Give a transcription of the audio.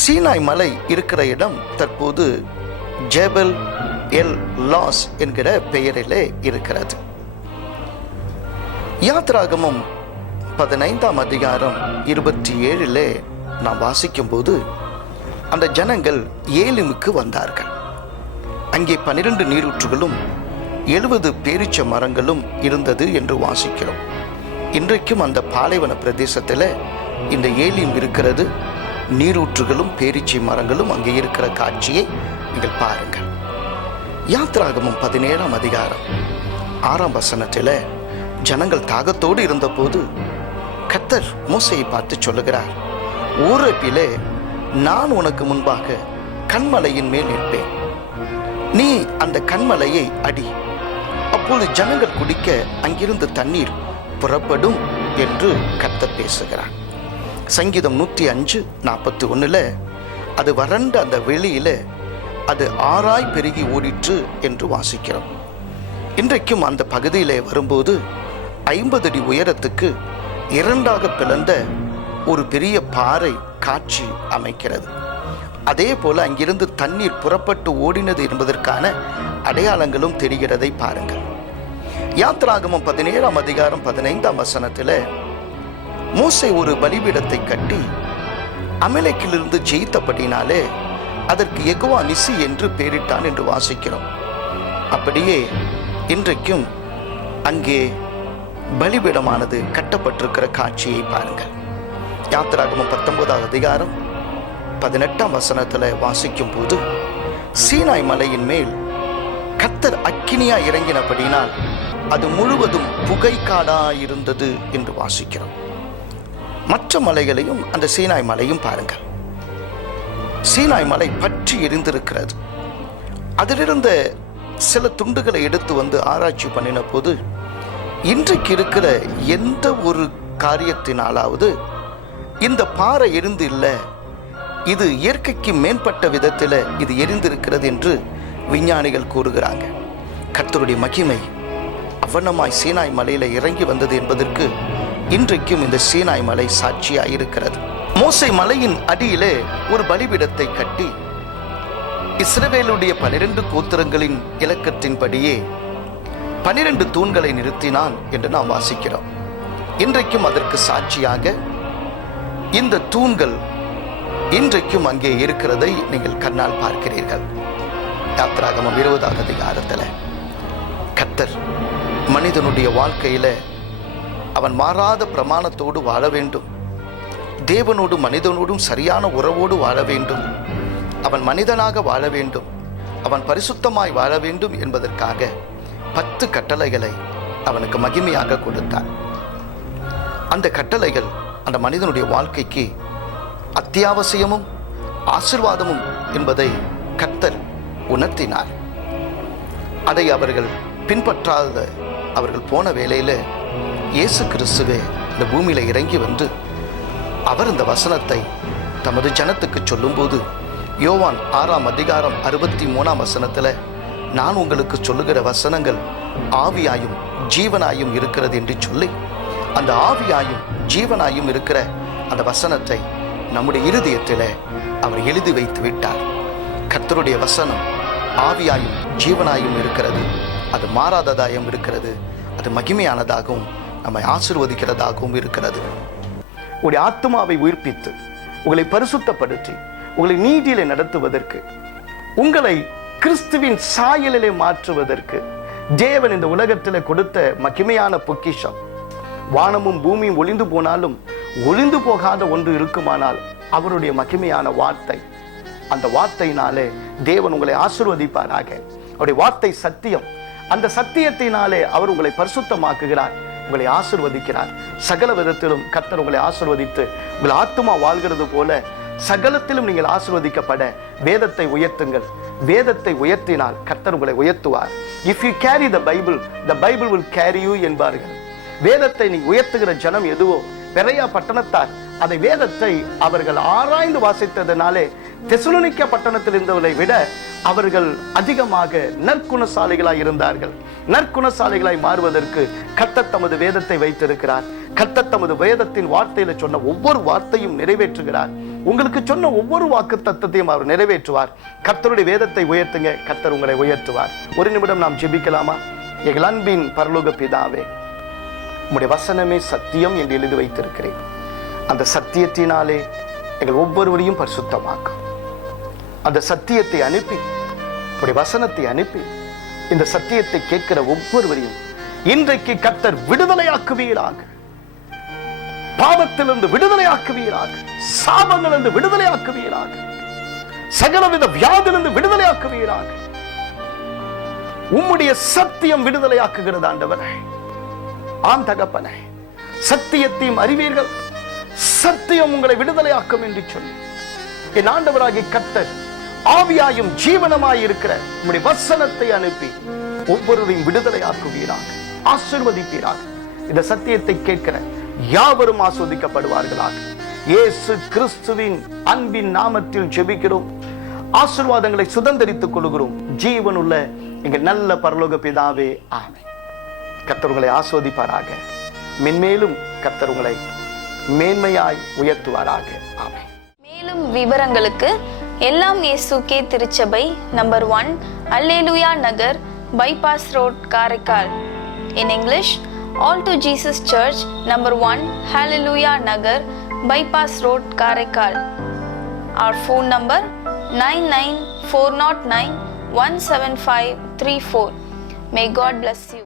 சீனாய் மலை இருக்கிற இடம் தற்போது ஜெபல் எல் லாஸ் என்கிற பெயரிலே இருக்கிறது. யாத்ராகமும் பதினைந்தாம் அதிகாரம் இருபத்தி ஏழிலே நாம் வாசிக்கும்போது அந்த ஜனங்கள் ஏலிமுக்கு வந்தார்கள். அங்கே பனிரெண்டு நீரூற்றுகளும் எழுபது பேரிச்ச மரங்களும் இருந்தது என்று வாசிக்கிறோம். இன்றைக்கும் அந்த பாலைவன பிரதேசத்தில் இந்த ஏலிம் இருக்கிறது. நீரூற்றுகளும் பேரீச்சை மரங்களும் அங்கே இருக்கிற காட்சியை நீங்கள் பாருங்கள். யாத்ராகமம் பதினேழாம் அதிகாரம். ஆறாம் வசனத்தில் ஜனங்கள் தாகத்தோடு இருந்தபோது கத்தர் மூசையை பார்த்து சொல்லுகிறார் ஊரப்பிலே நான் உனக்கு முன்பாக கண்மலையின் மேல் நிற்பேன். நீ அந்த கண்மலையை அடி. அப்போது ஜனங்கள் குடிக்க அங்கிருந்து தண்ணீர் புறப்படும் என்று கத்தர் பேசுகிறார். சங்கீதம் நூற்றி அஞ்சு நாற்பத்தி ஒன்றில் அது வறண்ட அந்த வெளியில் அது ஆறாய் பெருகி ஓடிற்று என்று வாசிக்கிறோம். இன்றைக்கும் அந்த பகுதியிலே வரும்போது ஐம்பது அடி உயரத்துக்கு இரண்டாக பிளந்த ஒரு பெரிய பாறை காட்சி அமைக்கிறது. அதே போல அங்கிருந்து தண்ணீர் புறப்பட்டு ஓடினது என்பதற்கான அடையாளங்களும் தெரிகிறதை பாருங்கள். யாத்ராகமம் பதினேழாம் அதிகாரம் பதினைந்தாம் வசனத்தில் மூசை ஒரு பலிபீடத்தை கட்டி அமிலக்கிலிருந்து ஜெயித்தபடினாலே அதற்கு எகுவா நிசி என்று பெயரிட்டான் என்று வாசிக்கிறோம். அப்படியே இன்றைக்கும் அங்கே பலிபீடமானது கட்டப்பட்டிருக்கிற காட்சியை பாருங்கள். யாத்திராகமம் பத்தொன்பதாவது அதிகாரம் பதினெட்டாம் வசனத்தில் வாசிக்கும் போது சீனாய் மலையின் மேல் கத்தர் அக்கினியா இறங்கினபடினால் அது முழுவதும் புகைக்காடா இருந்தது என்று வாசிக்கிறோம். மற்ற மலைகளையும் அந்த சீனாய் மலையும் பாருங்கள். சீனாய் மலை பற்றி எரிந்திருக்கிறது. அதிலிருந்த சில துண்டுகளை எடுத்து வந்து ஆராய்ச்சி பண்ணின போது இன்றைக்கு இருக்கிற எந்த ஒரு காரியத்தினாலாவது இந்த பாறை எரிந்து இல்லை இது இயற்கைக்கு மேம்பட்ட விதத்தில் இது எரிந்திருக்கிறது என்று விஞ்ஞானிகள் கூறுகிறாங்க. கர்த்தருடைய மகிமை அவனமாய் சீனாய் மலையில் இறங்கி வந்தது என்பதற்கு இன்றைக்கும் இந்த சீனாய் மலை சாட்சியாக இருக்கிறது. மோசை மலையின் அடியிலே ஒரு பலிபீடத்தை கட்டி இஸ்ரவேலுடைய பனிரெண்டு கோத்திரங்களின் இலக்கத்தின்படியே பனிரெண்டு தூண்களை நிறுத்தினான் என்று நாம் வாசிக்கிறோம். இன்றைக்கும் அதற்கு சாட்சியாக இந்த தூண்கள் இன்றைக்கும் அங்கே இருக்கிறதை நீங்கள் கண்ணால் பார்க்கிறீர்கள். யாத்திராகமம் இருபதாவது அதிகாரத்தில் கத்தர் மனிதனுடைய வாழ்க்கையில அவன் மாறாத பிரமாணத்தோடு வாழ வேண்டும். தேவனோடு மனிதனோடும் சரியான உறவோடு வாழ வேண்டும். அவன் மனிதனாக வாழ வேண்டும். அவன் பரிசுத்தமாய் வாழ வேண்டும் என்பதற்காக பத்து கட்டளைகளை அவனுக்கு மகிமையாக கொடுத்தார் அந்த கட்டளைகள் அந்த மனிதனுடைய வாழ்க்கைக்கு அத்தியாவசியமும் ஆசிர்வாதமும் என்பதை கர்த்தர் உணர்த்தினார். அதை அவர்கள் பின்பற்றாத அவர்கள் போன வேளையில் இயேசு கிறிஸ்துவே இந்த பூமியில் இறங்கி வந்து அவர் இந்த வசனத்தை தமது ஜனத்துக்கு சொல்லும்போது யோவான் ஆறாம் அதிகாரம் அறுபத்தி மூணாம் வசனத்தில் நான் உங்களுக்கு சொல்லுகிற வசனங்கள் ஆவியாயும் ஜீவனாயும் இருக்கிறது என்று சொல்லி அந்த ஆவியாயும் ஜீவனாயும் இருக்கிற அந்த வசனத்தை நம்முடைய இருதயத்தில் அவர் எழுதி வைத்து விட்டார். கர்த்தருடைய வசனம் ஆவியாயும் ஜீவனாயும் இருக்கிறது. அது மாறாததாயும் இருக்கிறது. அது மகிமையானதாகவும் நம்மை ஆசிர்வதிக்கிறதாகவும் இருக்கிறது. உங்களுடைய ஆத்மாவை உயிர்ப்பித்து உங்களை பரிசுத்தப்படுத்தி உங்களை நீதியிலே நடத்துவதற்கு உங்களை கிறிஸ்துவின் சாயலிலே மாற்றுவதற்கு தேவன் இந்த உலகத்தில் கொடுத்த மகிமையான பொக்கிஷம். வானமும் பூமியும் ஒளிந்து போனாலும் ஒளிந்து போகாத ஒன்று இருக்குமானால் அவருடைய மகிமையான வார்த்தை. அந்த வார்த்தையினாலே தேவன் உங்களை ஆசிர்வதிப்பாராக. அவருடைய வார்த்தை சத்தியம். அந்த சத்தியத்தினாலே அவர் உங்களை பரிசுத்தமாக்குகிறார். உங்களை ஆசிர்வதிக்கிறார். சகல விதத்திலும் கத்தர் உங்களை ஆசிர்வதித்து உங்கள் ஆத்மா வாழ்கிறது போல சகலத்திலும் நீங்கள் ஆசிர்வதிக்கப்பட வேதத்தை உயர்த்துங்கள். வேதத்தை உயர்த்தினால் கர்த்தர் உங்களை உயர்த்துவார். If you carry the Bible the Bible will carry you என்பார்கள். வேதத்தை நீ உயர்த்துகிற ஜனம் எதுவோ பெரையா பட்டணத்தார் அதை வேதத்தை அவர்கள் ஆராய்ந்து வாசித்ததுனாலே தெசுலுனிக்க பட்டணத்தில் இருந்தவர்களை விட அவர்கள் அதிகமாக நற்குணசாலிகளாய் இருந்தார்கள். நற்குணசாலிகளாய் மாறுவதற்கு கர்த்தர் தமது வேதத்தை வைத்திருக்கிறார். கர்த்தர் தமது வேதத்தின் வார்த்தையில சொன்ன ஒவ்வொரு வார்த்தையும் நிறைவேற்றுகிறார். உங்களுக்கு சொன்ன ஒவ்வொரு வாக்கு தத்தத்தையும் அவர் நிறைவேற்றுவார். கர்த்தருடைய வேதத்தை உயர்த்துங்க கர்த்தர் உங்களை உயர்த்துவார். ஒரு நிமிடம் நாம் ஜெபிக்கலாமா? எங்கள் அன்பின் பரலோக பிதாவே உங்களுடைய வசனமே சத்தியம் என்று எழுதி வைத்திருக்கிறேன். அந்த சத்தியத்தினாலே எங்கள் ஒவ்வொருவரையும் பரிசுத்தமாக்கும். அந்த சத்தியத்தை அனுப்பி உடைய வசனத்தை அனுப்பி இந்த சத்தியத்தை கேட்கிற ஒவ்வொருவரையும் இன்றைக்கு கத்தர் விடுதலையாக்குவீராக. பாவத்திலிருந்து விடுதலையாக்குவீராக. சாபங்களிலிருந்து விடுதலையாக்குவீராக. சகலவித வியாதிலிருந்து விடுதலையாக்குவீராக. உம்முடைய சத்தியம் விடுதலையாக்குகிறது ஆண்டவரே. ஆம் தகப்பனே சத்தியத்தையும் அறிவீர்கள். சத்தியம் உங்களை விடுதலையாக்கும் என்று சொல்லி என் ஆண்டவராகி கத்தர் ஆவியாயும் ஜீவனமாய் இருக்கிற உம்முடைய வசனத்தை அனுப்பி ஒவ்வொருவரையும் விடுதலை ஆக்குவீராக ஆசிர்வதிப்பீராக. இந்த சத்தியத்தை கேட்கிற யாவரும் ஆஸ்வதிக்கப்படுவார்களாக. இயேசு கிறிஸ்துவின் அன்பின் நாமத்தில் ஜெபிக்கிறோம். ஆசிர்வாதங்களை சுதந்திரித்துக் கொள்கிறோம். ஜீவனுள்ள எங்க நல்ல பரலோக பிதாவே ஆமை கர்த்தர் ஆஸ்வதிப்பாராக. மென்மேலும் கர்த்தர் உங்களை மேன்மையாய் உயர்த்துவாராக. ஆமை மேலும் விவரங்களுக்கு எல்லாம் இயேசுக்கே திருச்சபை number one Alleluia Nagar bypass road Karaikal. In English all to Jesus church number one hallelujah Nagar bypass road Karaikal. Or phone number nine nine four nought nine one seven five three four may God bless you